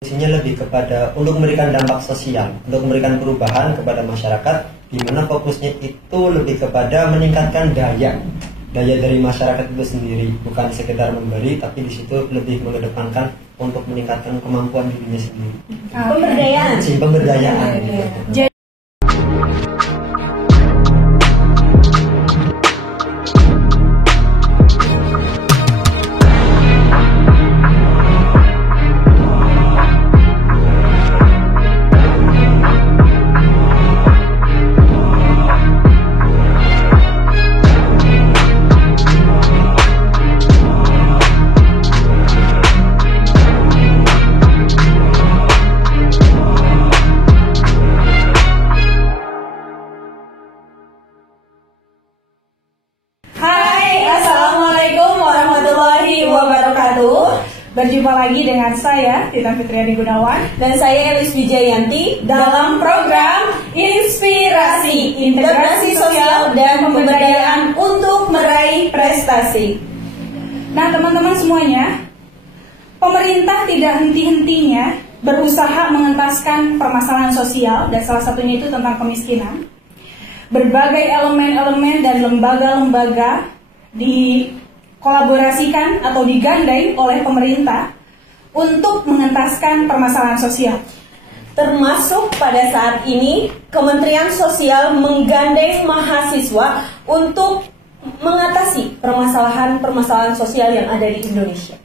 Fungsinya lebih kepada untuk memberikan dampak sosial, untuk memberikan perubahan kepada masyarakat, di mana fokusnya itu lebih kepada meningkatkan daya dari masyarakat itu sendiri, bukan sekedar memberi, tapi di situ lebih mengedepankan untuk meningkatkan kemampuan dirinya sendiri. Pemberdayaan. Gitu. Berjumpa lagi dengan saya, Tita Fitriani Gunawan, dan saya Elis Wijayanti dalam program Inspirasi, Integrasi Sosial dan Pemberdayaan untuk Meraih Prestasi. Nah teman-teman semuanya, pemerintah tidak henti-hentinya berusaha mengentaskan permasalahan sosial, dan salah satunya itu tentang kemiskinan. Berbagai elemen-elemen dan lembaga-lembaga dikolaborasikan atau digandeng oleh pemerintah untuk mengentaskan permasalahan sosial. Termasuk pada saat ini Kementerian Sosial menggandeng mahasiswa untuk mengatasi permasalahan-permasalahan sosial yang ada di Indonesia.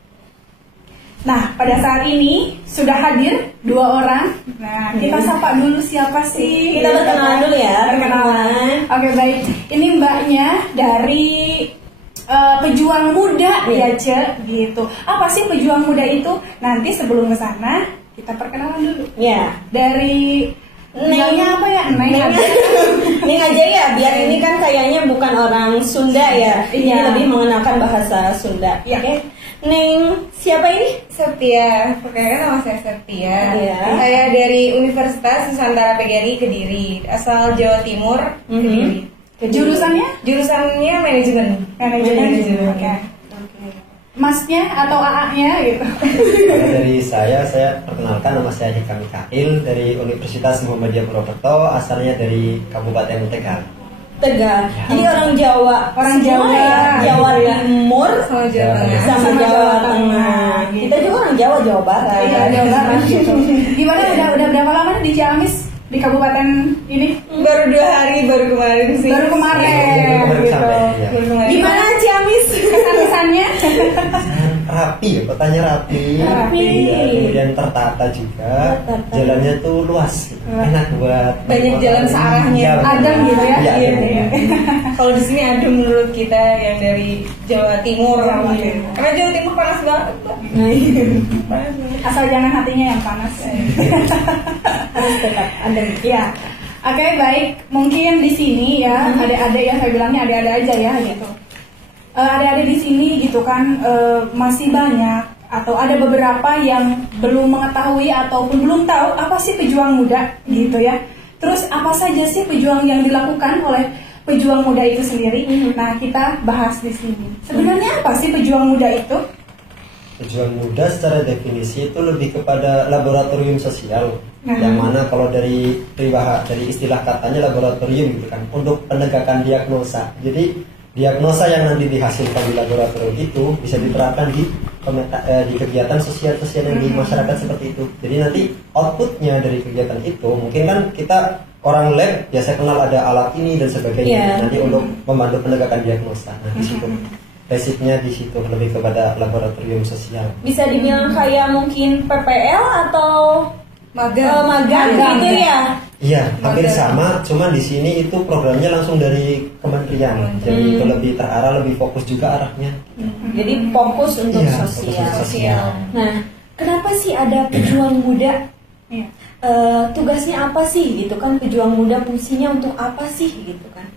Nah, pada saat ini sudah hadir 2 orang. Nah, kita sapa dulu siapa sih? Kita berkenalan dulu ya. Perkenalan. Oke, baik. Ini mbaknya dari pejuang muda ya, Ce, gitu. Apa sih pejuang muda itu? Nanti sebelum ke sana kita perkenalan dulu. Ya. Dari Nengnya apa ya? Neng aja ya, biar ini kan kayaknya bukan orang Sunda ya. Ini lebih mengenalkan bahasa Sunda. Ya. Oke. Neng, siapa ini? Septia, perkenalkan nama saya Septia. Ya. Saya dari Universitas Nusantara PGRI Kediri, asal Jawa Timur, Kediri. Jurusannya? Jurusannya manajemen. Oke. Masnya atau AA-nya gitu. Dari saya perkenalkan, nama saya Hika Mikail dari Universitas Muhammadiyah Purwokerto, asalnya dari Kabupaten Tegal. Tegal. Jadi orang Jawa. Orang Jawa ya? Jawa Timur sama Jawa Tengah. Sama Jawa Tengah. Kita juga orang Jawa Barat. Iya, Jawa Barat gitu. Gimana udah berapa lama di Ciamis? Di kabupaten ini? Baru 2 hari, baru kemarin sih. Baru kemarin gitu. Gimana Ciamis? Kesan-kesannya? Rapi ya, kotanya rapi. Ya, kemudian tertata juga. Jalannya tuh luas, enak buat banyak jalan searahnya. Adem gitu ya. Iya. Kalau di sini adem menurut kita yang dari Jawa Timur. Karena Jawa Timur panas banget, Mbak. Panas banget. Asal jangan hatinya yang panas. Harus tetap adem. Ya. Oke, baik. Mungkin di sini ya, adik-adik yang saya bilangnya adik-adik aja ya gitu. Adik-adik di sini gitu kan masih banyak atau ada beberapa yang belum mengetahui ataupun belum tahu apa sih pejuang muda gitu ya. Terus apa saja sih pejuang yang dilakukan oleh pejuang muda itu sendiri? Nah, kita bahas di sini. Sebenarnya apa sih pejuang muda itu? Pejuang muda secara definisi itu lebih kepada laboratorium sosial. Yang mana kalau dari istilah katanya laboratorium gitu kan, untuk penegakan diagnosa. Jadi diagnosa yang nanti dihasilkan di laboratorium itu bisa diterapkan di kegiatan sosial yang di masyarakat seperti itu. Jadi nanti outputnya dari kegiatan itu, mungkin kan kita orang lab biasa kenal ada alat ini dan sebagainya, nanti untuk membantu penegakan diagnosa. Nah, di situ basicnya di situ lebih kepada laboratorium sosial. Bisa dibilang kayak mungkin PPL atau magang gitu ya? Iya, hampir sama, cuman di sini itu programnya langsung dari kementerian, jadi itu lebih terarah, lebih fokus juga arahnya. Jadi fokus untuk sosial. Nah, kenapa sih ada pejuang muda? Tugasnya apa sih gitu kan? Pejuang muda fungsinya untuk apa sih gitu kan?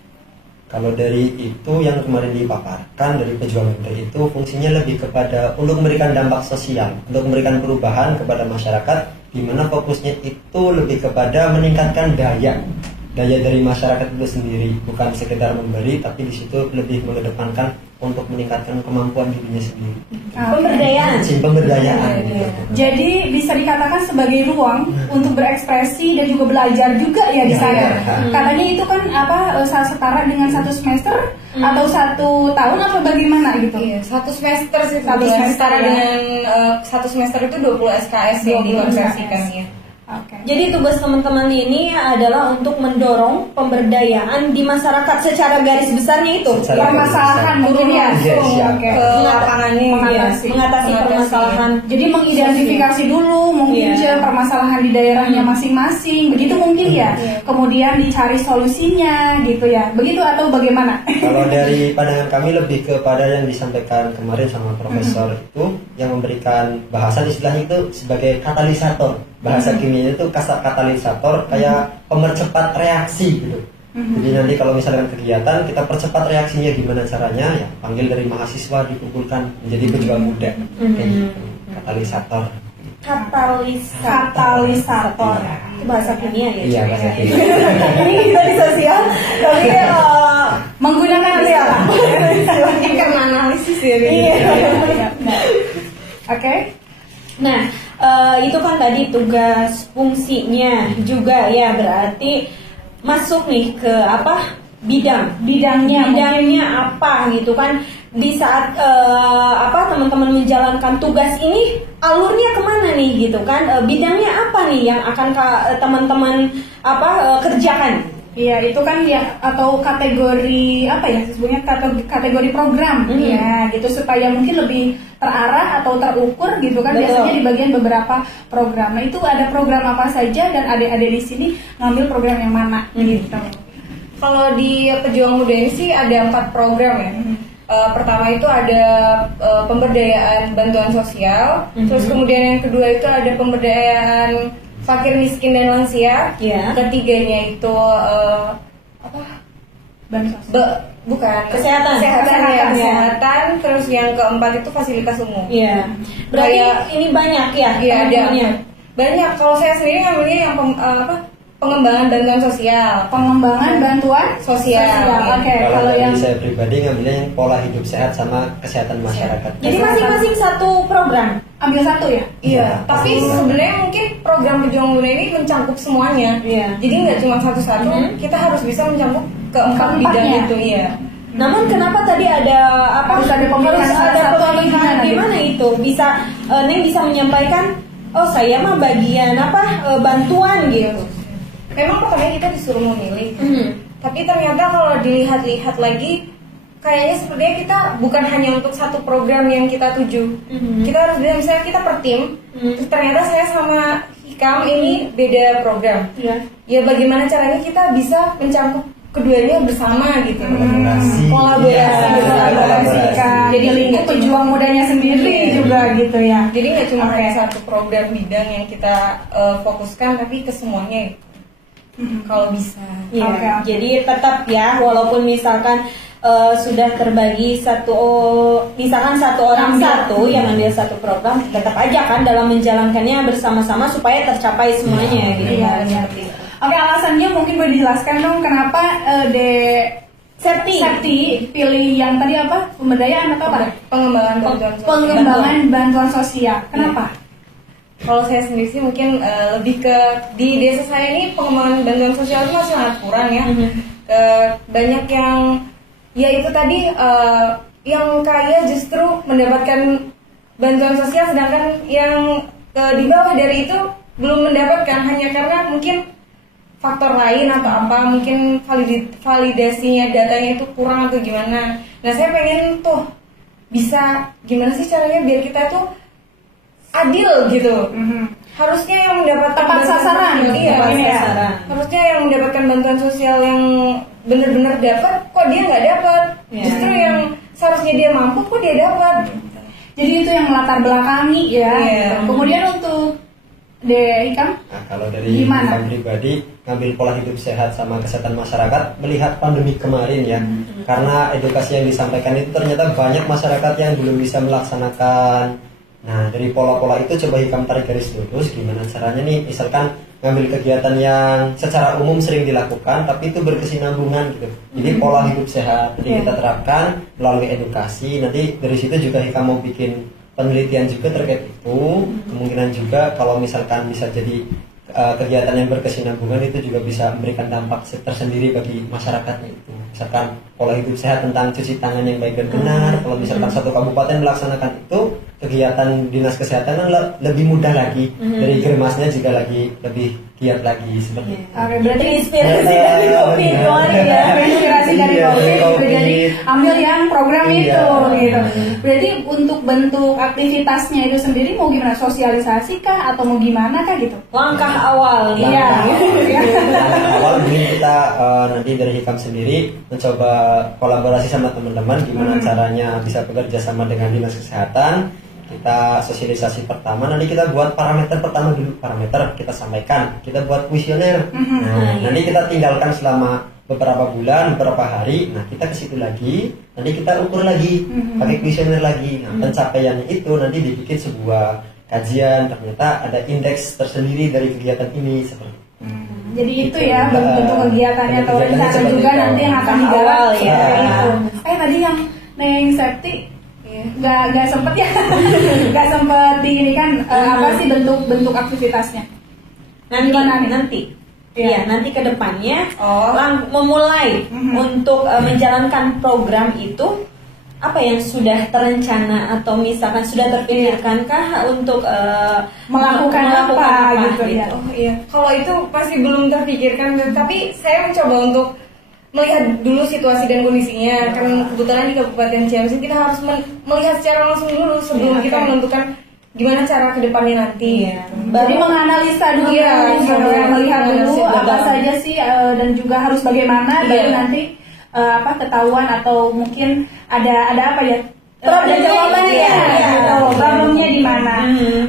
Kalau dari itu yang kemarin dipaparkan dari pejuang muda itu fungsinya lebih kepada untuk memberikan dampak sosial, untuk memberikan perubahan kepada masyarakat, di mana fokusnya itu lebih kepada meningkatkan daya dari masyarakat itu sendiri, bukan sekedar memberi, tapi di situ lebih mengedepankan untuk meningkatkan kemampuan dirinya sendiri. Pemberdayaan. Gitu. Jadi bisa dikatakan sebagai ruang untuk berekspresi dan juga belajar juga ya di sana. Katanya itu kan setara dengan 1 semester atau 1 tahun atau bagaimana gitu? Iya, 1 semester sih. 1 semester setara ya. dengan 1 semester itu 20 SKS yang dikonversikan ya. Okay. Jadi tugas teman-teman ini adalah untuk mendorong pemberdayaan di masyarakat secara garis besarnya itu. Permasalahan mungkin ya. Ke lapangannya mengatasi permasalahan. Jadi mengidentifikasi dulu mungkin permasalahan di daerahnya masing-masing, begitu mungkin ya. Kemudian dicari solusinya gitu ya. Begitu atau bagaimana? Kalau dari pandangan kami lebih kepada yang disampaikan kemarin sama profesor itu yang memberikan bahasan istilahnya itu sebagai katalisator. Bahasa kimianya itu katalisator kayak pemercepat reaksi gitu. Jadi nanti kalau misalkan kegiatan kita percepat reaksinya gimana caranya ya panggil dari mahasiswa dikumpulkan menjadi pejuang muda kayak gitu. Katalisator. Katalisator. Itu bahasa kimia ya? Iya, bahasa kimia. Ini kita di sosial tapi Menggunakan Ini karena analisis ya. Oke. Nah, itu kan tadi tugas fungsinya juga ya, berarti masuk nih ke bidangnya apa gitu kan. Di saat teman-teman menjalankan tugas ini alurnya kemana nih gitu kan, bidangnya apa nih yang akan teman-teman kerjakan? Iya, itu kan ya atau kategori sebetulnya kategori program ya gitu supaya mungkin lebih terarah atau terukur gitu kan. Betul. Biasanya di bagian beberapa program. Nah, itu ada program apa saja dan adik-adik di sini ngambil program yang mana gitu. Kalau di Pejuang Muda ini sih ada 4 program ya. Pertama itu ada pemberdayaan bantuan sosial, terus kemudian yang kedua itu ada pemberdayaan fakir miskin dan lansia. Ketiganya itu bukan kesehatan. Terus yang keempat itu fasilitas umum. Iya. Berarti ini banyak ya? Iya, ada banyak. Kalau saya sendiri ngambilnya yang pengembangan bantuan sosial. Pengembangan bantuan sosial. Oke. Kalau yang saya pribadi ngambilnya yang pola hidup sehat sama kesehatan masyarakat. Jadi masing-masing satu program. Ambil satu ya? Iya. Tapi sebenarnya mungkin program Pejuang Muda ini mencangkup semuanya. Iya. Jadi nggak cuma satu-satu. Kita harus bisa mencangkup keempat bidang itu. Iya. Namun kenapa tadi ada harus ada pemilihan gimana itu? Bisa Neng bisa menyampaikan, oh saya mah bagian bantuan gitu. Memang pertamanya kita disuruh memilih, tapi ternyata kalau dilihat-lihat lagi, kayaknya sepertinya kita bukan hanya untuk satu program yang kita tuju. Kita harus bilang misalnya kita per tim, terus ternyata saya sama Hikam ini beda program. Ya bagaimana caranya kita bisa mencangkup keduanya bersama gitu. Kolaborasi. Jadi lingkup pejuang mudanya sendiri juga gitu ya. Jadi nggak cuma kayak satu program bidang yang kita fokuskan, tapi ke semuanya. Kalau bisa. Ya, jadi tetap ya, walaupun misalkan sudah terbagi misalkan satu orang yang ambil satu program, tetap aja kan dalam menjalankannya bersama-sama supaya tercapai semuanya gitu. Oke, alasannya mungkin boleh dijelaskan dong kenapa Septi pilih yang tadi pemberdayaan atau apa? Pengembangan bantuan sosial. Kenapa? Kalau saya sendiri sih mungkin lebih ke di desa saya ini pengembangan bantuan sosial itu masih sangat kurang ya. Banyak yang ya itu tadi yang kaya justru mendapatkan bantuan sosial, sedangkan yang di bawah dari itu belum mendapatkan hanya karena mungkin faktor lain atau apa, mungkin validasinya datanya itu kurang atau gimana. Nah, saya pengen tuh bisa gimana sih caranya biar kita tuh adil gitu. Harusnya yang mendapatkan tepat sasaran. Harusnya yang mendapatkan bantuan sosial yang benar-benar dapat, kok dia nggak dapat. Justru yang seharusnya dia mampu, kok dia dapat. Jadi itu yang melatar belakangi ya. Kemudian untuk Hikam? Nah, kalau dari Hikam pribadi ngambil pola hidup sehat sama kesehatan masyarakat melihat pandemi kemarin ya. Karena edukasi yang disampaikan itu ternyata banyak masyarakat yang belum bisa melaksanakan Nah, dari pola-pola itu coba Hikam tarik garis lurus gimana caranya nih, misalkan ngambil kegiatan yang secara umum sering dilakukan tapi itu berkesinambungan gitu. Jadi pola hidup sehat jadi kita terapkan melalui edukasi. Nanti dari situ juga Hikam mau bikin penelitian juga terkait itu. Kemungkinan juga kalau misalkan bisa jadi kegiatan yang berkesinambungan itu juga bisa memberikan dampak tersendiri bagi masyarakatnya itu. Misalkan pola hidup sehat tentang cuci tangan yang baik dan benar. Kalau misalkan satu kabupaten melaksanakan itu, kegiatan dinas kesehatan lebih mudah lagi. Dari germasnya juga lebih giat lagi seperti itu. Oke, berarti Inspirasi dari COVID kemarin ya. Inspirasi dari COVID, jadi ambil yang program itu gitu. Berarti untuk bentuk aktivitasnya itu sendiri mau gimana, sosialisasi kah atau mau gimana kah gitu? Langkah awal nih. Iya. Langkah awal mungkin kita nanti dari Hikam sendiri mencoba kolaborasi sama teman-teman gimana caranya bisa bekerja sama dengan dinas kesehatan. Kita sosialisasi pertama, nanti kita buat parameter pertama dulu, parameter kita sampaikan, kita buat kuesioner. Nanti kita tinggalkan selama beberapa bulan, beberapa hari. Nah, kita ke situ lagi, nanti kita ukur lagi, pakai kuesioner lagi. Nah, pencapaiannya itu nanti dibikin sebuah kajian, ternyata ada indeks tersendiri dari kegiatan ini seperti itu. Jadi itu ya bentuk kegiatannya atau rencana juga nanti yang akan digarap ya. Tadi yang Neng Septi nggak sempet ya nggak sempet di ini kan apa sih bentuk aktivitasnya nanti ya nanti kedepannya memulai untuk menjalankan program itu apa yang sudah terencana atau misalkan sudah terpikirkankah untuk melakukan apa gitu ya. Oh iya, kalau itu pasti belum terpikirkan, tapi saya mencoba untuk melihat dulu situasi dan kondisinya. Karena kebetulan di Kabupaten Ciamis kita harus melihat secara langsung dulu sebelum kita menentukan gimana cara kedepannya nanti. Jadi menganalisa dulu, melihat dulu apa saja sih dan juga harus bagaimana, baru nanti ketahuan atau mungkin ada apa ya? Ada jawabannya, problemnya di mana?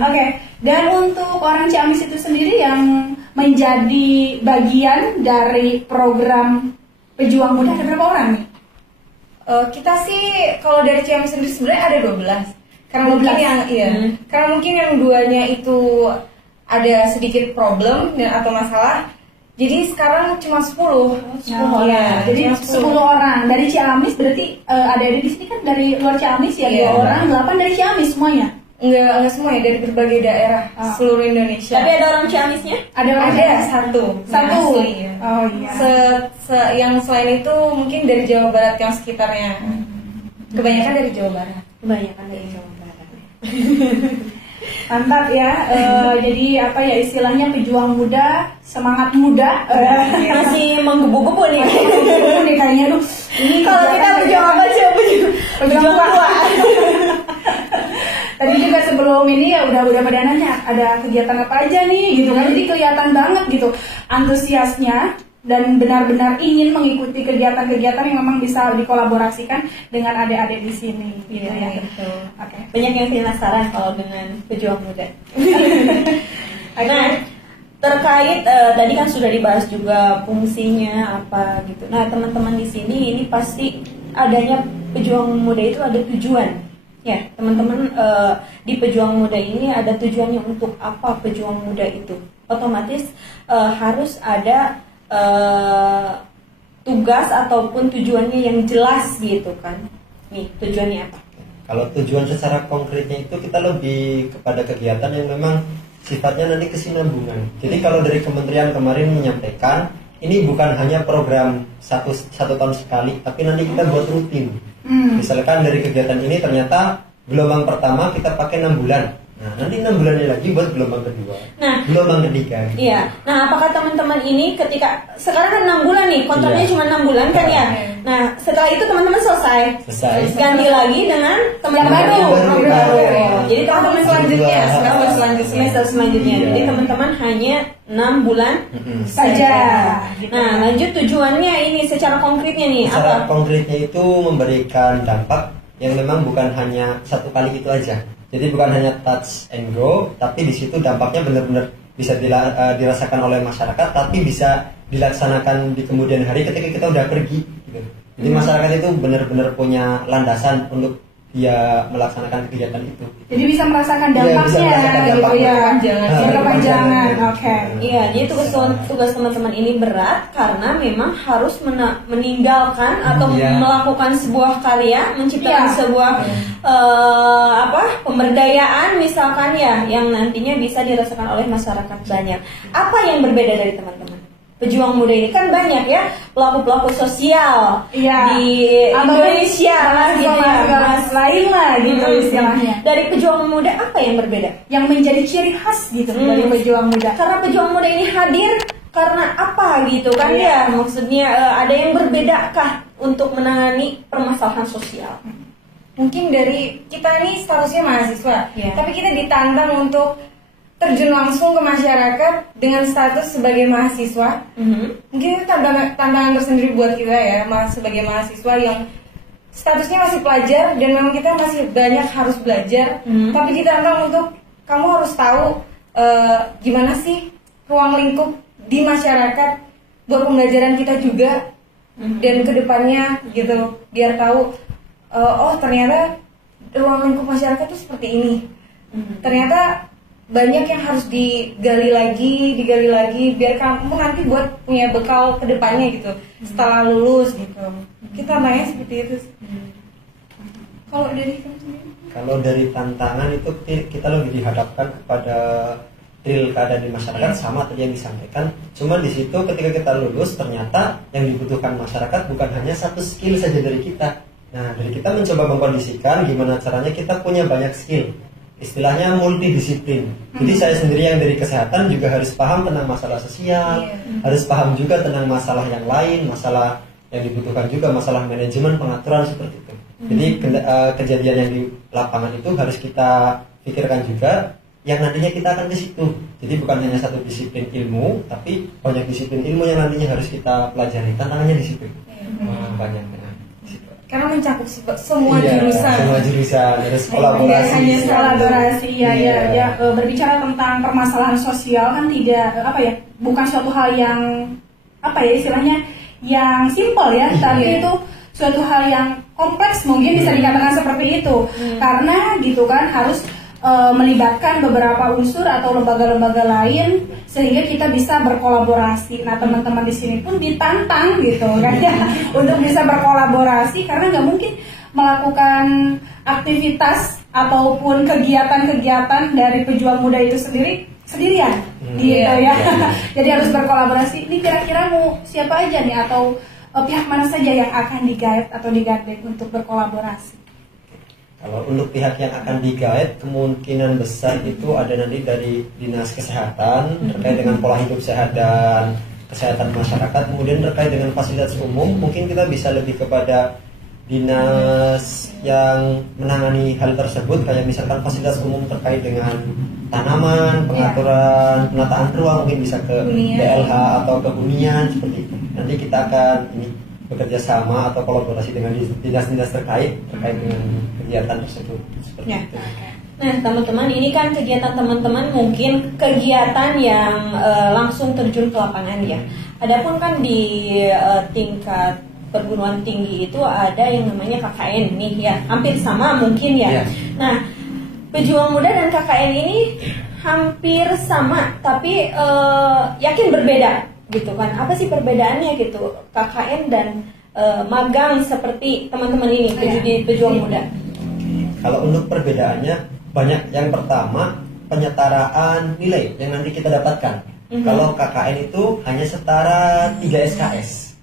Oke. Dan untuk orang Ciamis itu sendiri yang menjadi bagian dari program Pejuang Muda ada berapa orang nih? Kita sih kalau dari Ciamis sendiri sebenarnya ada 12. Karena mungkin karena mungkin yang duanya itu ada sedikit problem atau masalah. Jadi sekarang cuma 10. Jadi 10 orang dari Ciamis, berarti ada di sini kan dari luar Ciamis ya, 2 orang, 8 dari Ciamis semuanya. Enggak semua ya, dari berbagai daerah seluruh Indonesia. Tapi ada orang Ciamisnya? Ada satu. Asli, ya. Oh iya. Yang selain itu mungkin dari Jawa Barat yang sekitarnya. Kebanyakan dari Jawa Barat. Mantap ya. Jadi apa ya istilahnya, pejuang muda, semangat muda. Masih menggebu-gebu nih. Kayaknya tuh. Ini kalau kita pejuang apa sih? Pejuang tua. Tadi juga sebelum ini ya udah pada nanya ada kegiatan apa aja nih gitu kan, jadi kelihatan banget gitu antusiasnya dan benar-benar ingin mengikuti kegiatan-kegiatan yang memang bisa dikolaborasikan dengan adik-adik di sini gitu ya. Oke. Banyak yang penasaran kalau dengan Pejuang Muda. Nah, terkait tadi kan sudah dibahas juga fungsinya apa gitu. Nah, teman-teman di sini ini pasti adanya Pejuang Muda itu ada tujuan. Ya, teman-teman di Pejuang Muda ini ada tujuannya untuk apa Pejuang Muda itu? Otomatis harus ada tugas ataupun tujuannya yang jelas gitu kan. Nih, tujuannya apa? Kalau tujuan secara konkretnya itu kita lebih kepada kegiatan yang memang sifatnya nanti kesinambungan. Jadi kalau dari kementerian kemarin menyampaikan ini bukan hanya program satu tahun sekali, tapi nanti kita buat rutin. Misalkan dari kegiatan ini ternyata gelombang pertama kita pakai 6 bulan. Nah, nanti 6 bulannya lagi buat gelombang kedua. Nah, gelombang ketiga. Iya. Nah, apakah teman-teman ini ketika sekarang kan 6 bulan nih, kontraknya cuma 6 bulan kan ya. Nah, setelah itu teman-teman selesai. Ganti lagi dengan teman baru. Jadi teman-teman selanjutnya, semester selanjutnya. Jadi teman-teman hanya 6 bulan saja. Nah, lanjut tujuannya ini secara konkretnya nih secara apa? konkretnya itu memberikan dampak yang memang bukan hanya satu kali itu aja. Jadi bukan hanya touch and go, tapi di situ dampaknya benar-benar bisa dirasakan oleh masyarakat, tapi bisa dilaksanakan di kemudian hari ketika kita udah pergi. Gitu. Jadi masyarakat itu benar-benar punya landasan untuk dia melaksanakan kegiatan itu. Jadi bisa merasakan Iya, dampaknya, bisa merasakan gitu dampaknya. ya. Berkepanjangan. Oke. Iya, jadi tugas teman-teman ini berat karena memang harus meninggalkan atau Iya. melakukan sebuah karya, menciptakan Iya. sebuah pemberdayaan misalkan ya, yang nantinya bisa dirasakan oleh masyarakat banyak. Apa yang berbeda dari teman-teman? Pejuang muda ini kan banyak ya pelaku-pelaku sosial Iya. di Atau Indonesia lah gitu ya. Mas lain lah gitu istilahnya. Dari pejuang muda apa yang berbeda? Yang menjadi ciri khas gitu dari pejuang muda. Karena pejuang muda ini hadir karena apa gitu kan ya, maksudnya ada yang berbedakah untuk menangani permasalahan sosial? Mungkin dari kita ini statusnya mahasiswa, Iya. tapi kita ditantang untuk terjun langsung ke masyarakat dengan status sebagai mahasiswa. Mungkin itu tantangan tersendiri buat kita ya, sebagai mahasiswa yang statusnya masih pelajar dan memang kita masih banyak harus belajar. Tapi ditantang untuk kamu harus tahu gimana sih ruang lingkup di masyarakat buat pembelajaran kita juga dan kedepannya gitu, biar tahu oh ternyata ruang lingkup masyarakat tuh seperti ini. Ternyata banyak yang harus digali lagi biar kamu nanti buat punya bekal ke depannya gitu setelah lulus gitu. Kita nanya seperti itu. Kalau dari kamu sendiri? Kalau dari tantangan itu kita lebih dihadapkan kepada real keadaan di masyarakat sama tadi yang disampaikan. Cuma di situ ketika kita lulus ternyata yang dibutuhkan masyarakat bukan hanya satu skill saja dari kita. Nah, dari kita mencoba mengkondisikan gimana caranya kita punya banyak skill. Istilahnya multidisiplin. Jadi saya sendiri yang dari kesehatan juga harus paham tentang masalah sosial, harus paham juga tentang masalah yang lain, masalah yang dibutuhkan juga, masalah manajemen, pengaturan seperti itu. Jadi kejadian yang di lapangan itu harus kita pikirkan juga, yang nantinya kita akan ke situ. Jadi bukan hanya satu disiplin ilmu, tapi banyak disiplin ilmu yang nantinya harus kita pelajari. Tantangannya di situ. Banyak. Karena mencakup semua jurusan. Semua jurusan harus kolaborasi. Hanya kolaborasi ya. Berbicara tentang permasalahan sosial kan tidak bukan suatu hal yang istilahnya yang simpel ya, tapi itu suatu hal yang kompleks mungkin bisa dikatakan seperti itu. Karena gitu kan harus melibatkan beberapa unsur atau lembaga-lembaga lain sehingga kita bisa berkolaborasi. Nah, teman-teman di sini pun ditantang gitu kan ya untuk bisa berkolaborasi karena nggak mungkin melakukan aktivitas ataupun kegiatan-kegiatan dari pejuang muda itu sendirian gitu ya. Jadi harus berkolaborasi. Ini kira-kira mau siapa aja nih atau pihak mana saja yang akan digait atau digandeng untuk berkolaborasi? Kalau untuk pihak yang akan digait, kemungkinan besar itu ada nanti dari Dinas Kesehatan terkait dengan pola hidup sehat dan kesehatan masyarakat. Kemudian terkait dengan fasilitas umum, mungkin kita bisa lebih kepada dinas yang menangani hal tersebut, kayak misalkan fasilitas umum terkait dengan tanaman, pengaturan, penataan ruang, mungkin bisa ke DLH atau ke hunian seperti itu. Nanti kita akan bekerja sama atau kolaborasi dengan dinas-dinas terkait dengan kegiatan tersebut seperti itu. Nah, teman-teman, ini kan kegiatan teman-teman mungkin kegiatan yang langsung terjun ke lapangan ya. Adapun kan di tingkat perguruan tinggi itu ada yang namanya KKN nih ya, hampir sama mungkin ya. Nah, pejuang muda dan KKN ini hampir sama, tapi yakin berbeda gitu kan. Apa sih perbedaannya gitu KKN dan magang seperti teman-teman ini di pejuang muda? Kalau untuk perbedaannya banyak. Yang pertama, penyetaraan nilai yang nanti kita dapatkan. Kalau KKN itu hanya setara 3 SKS.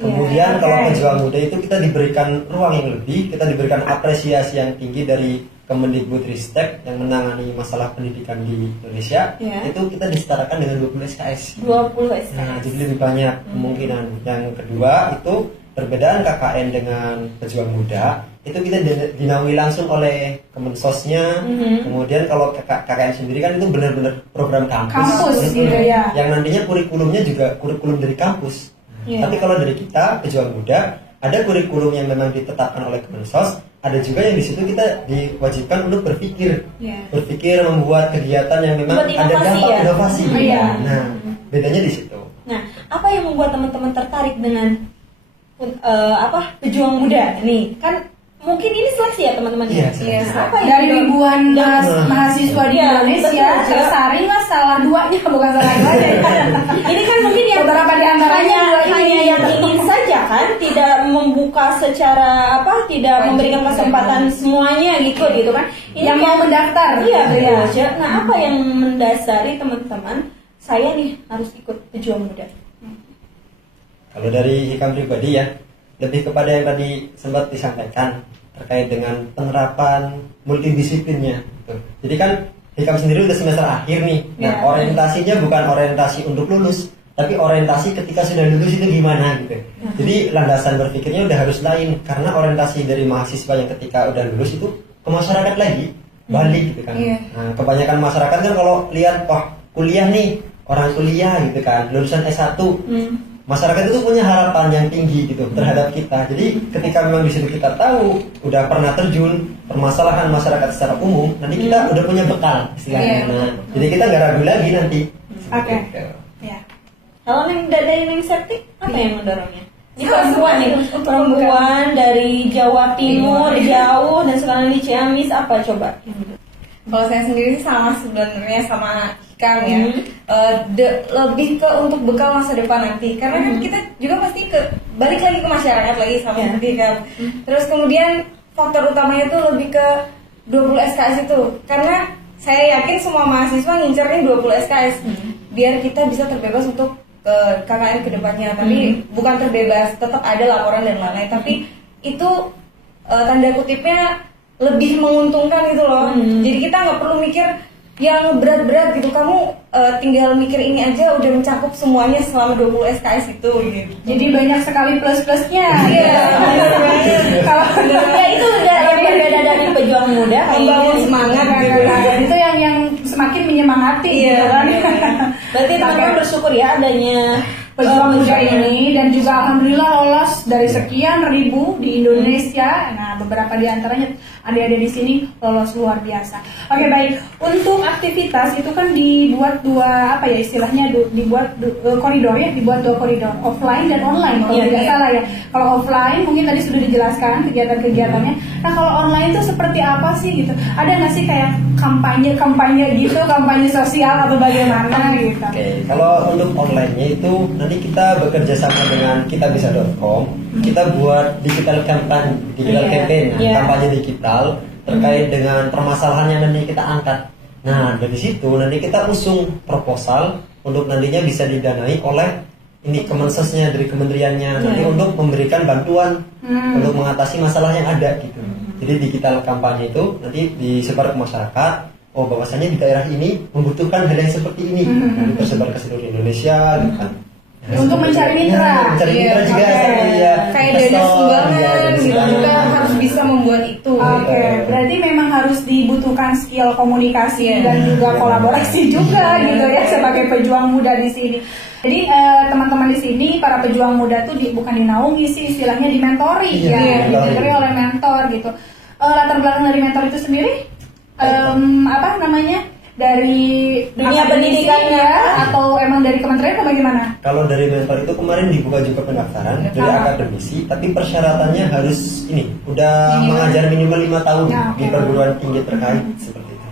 Kemudian kalau pejuang muda itu kita diberikan ruang yang lebih, kita diberikan apresiasi yang tinggi dari Kemendikbudristek yang menangani masalah pendidikan di Indonesia. Itu kita disetarakan dengan 20 SKS. 20 SKS. Nah, jadi lebih banyak kemungkinan. Yang kedua itu perbedaan KKN dengan pejuang muda, itu kita dinaungi langsung oleh Kemensosnya. Kemudian kalau KKN sendiri kan itu benar-benar program kampus gitu ya. yang nantinya kurikulumnya juga kurikulum dari kampus. Tapi kalau dari kita pejuang muda, ada kurikulum yang memang ditetapkan oleh Kemensos, ada juga yang di situ kita diwajibkan untuk berpikir membuat kegiatan yang memang ada dampak inovasi. Nah, bedanya di situ. Nah, apa yang membuat teman-teman tertarik dengan pejuang muda nih? Kan mungkin ini seleksi ya teman-teman. Iya, Apa dari ribuan mahasiswa di Iya, Indonesia betul, tersaring lah salah duanya, bukan salah duanya. Ini kan mungkin yang beberapa di antaranya hanya yang ingin saja kan, tidak membuka secara tidak memberikan kesempatan semuanya gitu kan. Ini yang mau mendaftar. Iya betul. Nah, apa yang mendasari teman-teman saya nih harus ikut pejuang muda? Kalau dari Hikam pribadi ya, lebih kepada yang tadi sempat disampaikan terkait dengan penerapan multidisiplinnya. Gitu. Jadi kan Hikam sendiri udah semester akhir nih. Nah, orientasinya bukan orientasi untuk lulus, tapi orientasi ketika sudah lulus itu gimana gitu. Jadi landasan berpikirnya udah harus lain, karena orientasi dari mahasiswa yang ketika udah lulus itu ke masyarakat lagi, balik gitu kan. Nah, kebanyakan masyarakat kan kalau lihat wah kuliah nih, orang kuliah gitu kan, lulusan S1. Masyarakat itu punya harapan yang tinggi gitu terhadap kita. Jadi ketika memang di situ kita tahu udah pernah terjun permasalahan masyarakat secara umum, nanti kita udah punya bekal istilahnya. Nah, jadi kita nggak ragu lagi nanti. Oke. Ya. Kalau dari Neng Septi apa yang mendorongnya? Ini perempuan nih, perempuan dari Jawa Timur jauh dan sekarang di Ciamis, apa coba? Kalau saya sendiri sih sama sebenarnya sama Hikam ya, lebih ke untuk bekal masa depan nanti, karena kan kita juga pasti balik lagi ke masyarakat lagi sama seperti Hikam. Terus kemudian faktor utamanya itu lebih ke 20 SKS itu, karena saya yakin semua mahasiswa ngincernya 20 SKS biar kita bisa terbebas untuk ke KKN kedepannya. Tapi bukan terbebas, tetap ada laporan dan lain-lain, tapi itu tanda kutipnya lebih menguntungkan gitu loh. Jadi kita nggak perlu mikir yang berat-berat gitu. Kamu tinggal mikir ini aja udah mencakup semuanya selama 20 SKS itu gitu. Jadi banyak sekali plus-plusnya. Iya. Kalau ya itu udah yang berbeda dari pejuang muda, membangun semangat gitu. Itu yang semakin menyemangati gitu kan. Berarti teman-teman bersyukur ya adanya pejuang muda ini, dan juga alhamdulillah lolos dari sekian ribu di Indonesia. Nah, beberapa di antaranya adik-adik di sini lolos luar biasa. Oke, baik. Untuk aktivitas itu kan dibuat dua istilahnya dibuat koridor ya, dibuat dua koridor, offline dan online kalau tidak salah ya. Kalau offline mungkin tadi sudah dijelaskan kegiatan-kegiatannya. Nah, kalau online itu seperti apa sih gitu? Ada nggak sih kayak kampanye gitu, kampanye sosial atau bagaimana gitu? Oke, kalau untuk online-nya itu nanti kita bekerja sama dengan kitabisa.com. Kita buat digital campaign, kampanye digital terkait dengan permasalahan yang nanti kita angkat. Nah, dari situ nanti kita usung proposal untuk nantinya bisa didanai oleh ini Kemensesnya dari kementeriannya nanti untuk memberikan bantuan untuk mengatasi masalah yang ada gitu. Jadi digital kampanye itu nanti disebar ke masyarakat. Oh, bahwasanya di daerah ini membutuhkan hal yang seperti ini. Nanti tersebar ke seluruh Indonesia gitu kan. Untuk mencari mitra. Mencari mitra juga kayak dana sumbangan gitu, kita harus bisa membuat itu. Oke, berarti memang harus dibutuhkan skill komunikasi dan juga kolaborasi juga gitu ya sebagai pejuang muda di sini. Jadi teman-teman di sini para pejuang muda tuh bukan dinaungi sih, istilahnya dimentori dimentori oleh mentor gitu. Latar belakang dari mentor itu sendiri dari dunia pendidikannya atau emang dari kementerian atau bagaimana? Kalau dari mentor itu kemarin dibuka juga pendaftaran dari akademisi, tapi persyaratannya harus udah mengajar minimal 5 tahun di perguruan tinggi terkait seperti itu.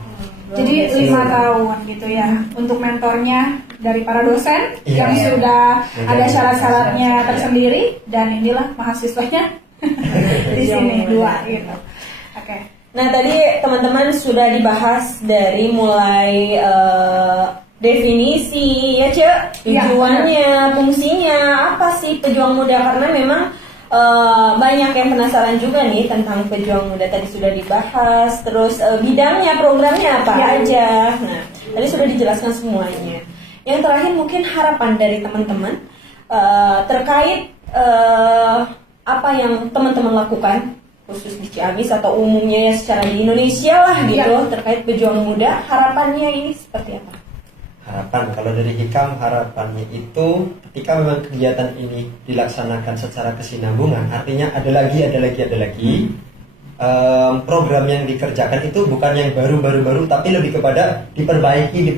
Jadi 5 tahun gitu ya. Untuk mentornya dari para dosen yang sudah ada syarat-syaratnya tersendiri, dan inilah mahasiswanya di sini 2 gitu. Oke. Nah, tadi teman-teman sudah dibahas dari mulai definisi ya, tujuannya, fungsinya, apa sih pejuang muda, karena memang banyak yang penasaran juga nih tentang pejuang muda. Tadi sudah dibahas, terus bidangnya, programnya apa aja. Nah, tadi sudah dijelaskan semuanya. Yang terakhir mungkin harapan dari teman-teman terkait apa yang teman-teman lakukan khusus di Ciamis atau umumnya ya secara di Indonesia lah gitu terkait pejuang muda. Harapannya ini seperti apa? Harapan kalau dari Hikam, harapannya itu ketika memang kegiatan ini dilaksanakan secara kesinambungan, artinya ada lagi program yang dikerjakan itu bukan yang baru tapi lebih kepada diperbaiki,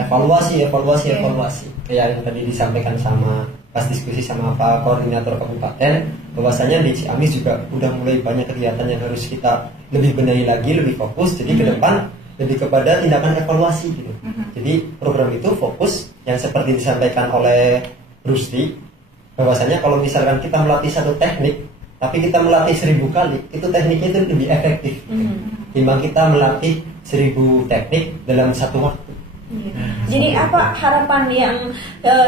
evaluasi kayak yang tadi disampaikan sama pas diskusi sama Pak Koordinator Kabupaten, bahwasanya di Ciamis juga udah mulai banyak kegiatan yang harus kita lebih benahi lagi, lebih fokus. Jadi ke depan lebih kepada tindakan evaluasi gitu. Jadi program itu fokus yang seperti disampaikan oleh Rusdi, bahwasanya kalau misalkan kita melatih satu teknik, tapi kita melatih 1000 kali, itu tekniknya itu lebih efektif. Timbang kita melatih 1000 teknik dalam satu waktu. Jadi apa harapan yang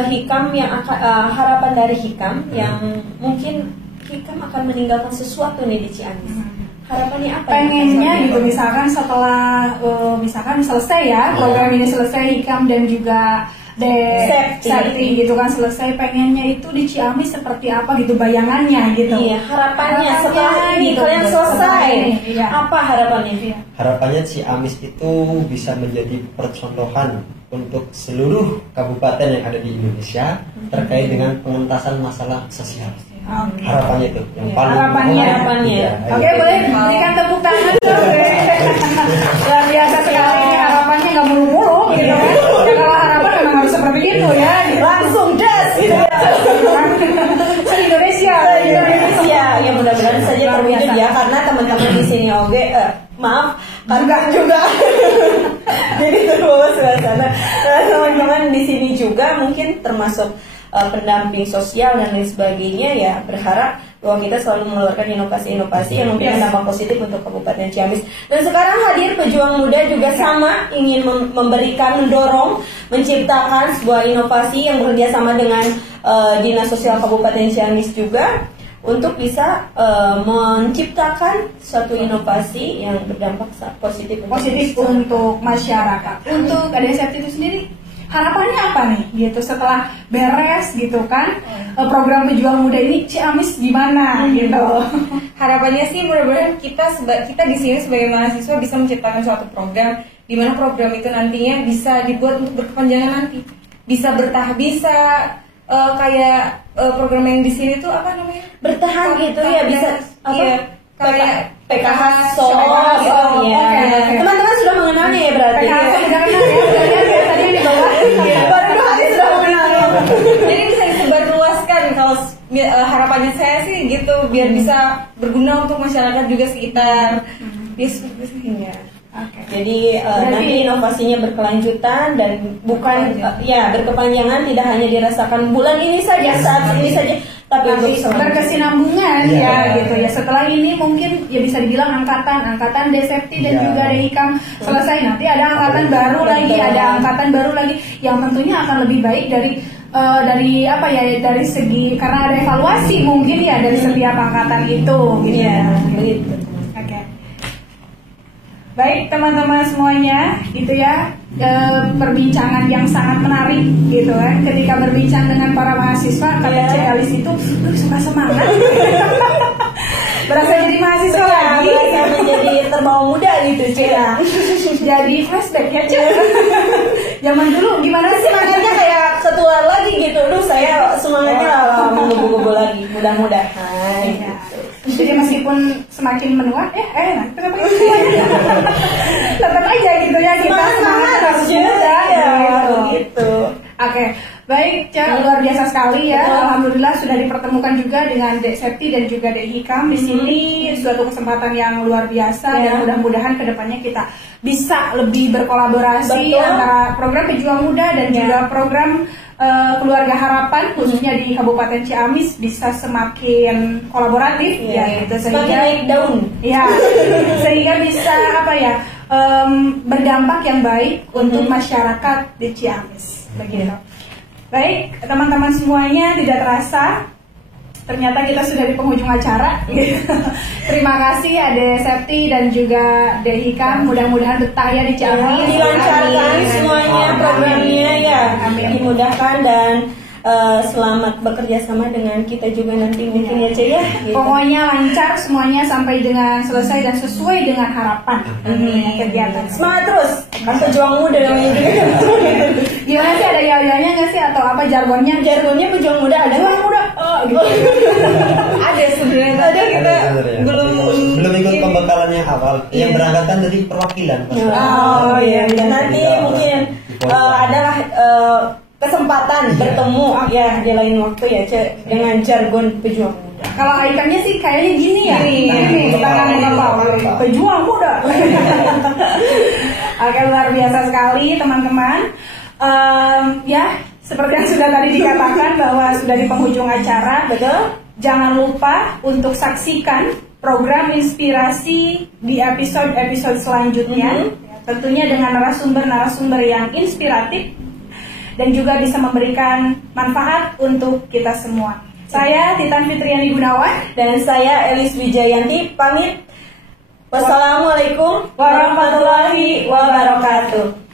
Hikam yang harapan dari Hikam yang mungkin Hikam akan meninggalkan sesuatu nih di Ciamis? Harapannya apa? Pengennya gitu, misalkan setelah misalkan selesai ya program ini selesai, Hikam dan juga Septi gitu kan selesai, pengennya itu di Ciamis seperti apa gitu, bayangannya gitu. Iya, harapannya setelah ini gitu, kalian selesai. Iya. Apa harapannya? Iya. Harapannya Ciamis itu bisa menjadi percontohan untuk seluruh kabupaten yang ada di Indonesia terkait dengan pengentasan masalah sosial. Harapannya itu yang paling harapannya. Oke, boleh berikan tepuk tangan. Luar biasa sekali ini, harapannya nggak mulu-mulu gitu kan. Ya, kalau harapan memang harus seperti itu ya, langsung das gitu ya. Indonesia. Ya mudah-mudahan saja terwujud ya, karena teman-teman di sini oke maaf juga jadi terbawa suasana. Teman-teman di sini juga mungkin termasuk pendamping sosial dan lain sebagainya, ya berharap bahwa kita selalu mengeluarkan inovasi-inovasi yang memberikan dampak positif untuk Kabupaten Ciamis. Dan sekarang hadir pejuang muda juga sama ingin memberikan, mendorong, menciptakan sebuah inovasi yang bekerja sama dengan Dinas Sosial Kabupaten Ciamis juga untuk bisa menciptakan suatu inovasi yang berdampak positif untuk masyarakat. Untuk Septi itu sendiri, harapannya apa nih gitu setelah beres gitu kan program pejuang muda ini, Ciamis gimana gitu? Harapannya sih mudah-mudahan kita di sini sebagai mahasiswa bisa menciptakan suatu program di mana program itu nantinya bisa dibuat untuk berkepanjangan nanti, bisa bertahap, bisa kayak program yang di sini tuh apa namanya, bertahan gitu ya, bisa apa? Iya, kayak PKH ya. Teman-teman sudah mengenalnya ya berarti. PKH sudah kenal ya, tadi di bawah. Baru 2 hari sudah mengenal. Jadi bisa disebarluaskan kalau harapannya saya sih gitu, biar bisa berguna untuk masyarakat juga sekitar. Jadi nanti inovasinya berkelanjutan dan bukan berkepanjangan, tidak hanya dirasakan bulan ini saja, saat ini saja, tapi untuk berkesinambungan ya gitu ya. Setelah ini mungkin ya bisa dibilang angkatan Septi dan juga Hikam selesai, nanti ada angkatan baru lagi yang tentunya akan lebih baik dari apa ya, dari segi karena ada evaluasi mungkin ya dari setiap angkatan itu gitu. Ya, begitu. Baik teman-teman semuanya, gitu ya, perbincangan yang sangat menarik gitu kan. Ketika berbincang dengan para mahasiswa, kalian Cialis itu suka semangat, berasa jadi mahasiswa lagi, menjadi terbawa muda gitu ya. Jadi flashback ya Cik. Zaman dulu gimana sih semangatnya kayak ketua lagi gitu. Saya semangatnya menggebu-gebu lagi, mudah-mudahan. Jadi meskipun semakin menua, tetap aja gitu ya kita semangat harus muda gitu. Oke, baik, luar biasa sekali ya. Alhamdulillah sudah dipertemukan juga dengan Dek Septi dan juga Dek Hikam di sini. Suatu kesempatan yang luar biasa dan mudah-mudahan kedepannya kita bisa lebih berkolaborasi antara program pejuang muda dan juga program keluarga harapan khususnya di Kabupaten Ciamis bisa semakin kolaboratif ya gitu, sehingga naik daun sehingga bisa berdampak yang baik untuk masyarakat di Ciamis begitu. Baik teman-teman semuanya, tidak terasa ternyata kita sudah di penghujung acara. Terima kasih Ade Septi dan juga Dek Hikam, mudah-mudahan betah ya di Ciamis, dilancarkan semuanya programnya ya, dimudahkan dan selamat bekerja sama dengan kita juga nanti mungkin ya Cek ya. Pokoknya lancar semuanya sampai dengan selesai dan sesuai dengan harapan kegiatan. Semangat terus, kan pejuang muda namanya juga. Gimana sih, ada yel-yelnya nggak sih atau apa jargonnya? Jargonnya pejuang muda ada. Pejuang muda. Gitu. Ada sebenarnya. Ada kita belum ikut pembekalan yang awal. Yang berangkatan dari perwakilan. Nanti mungkin adalah kesempatan bertemu ya di lain waktu ya dengan jargon pejuang muda. Kalau ikannya sih kayaknya gini ya. Ini tangan Bapak pejuang muda. Oke, luar biasa sekali teman-teman. Ya, seperti yang sudah tadi dikatakan bahwa sudah di penghujung acara, betul. Jangan lupa untuk saksikan program inspirasi di episode selanjutnya. Ya, tentunya dengan narasumber yang inspiratif dan juga bisa memberikan manfaat untuk kita semua. Saya Titan Fitriani Gunawan dan saya Elis Wijayanti pamit. Wassalamualaikum warahmatullahi wabarakatuh.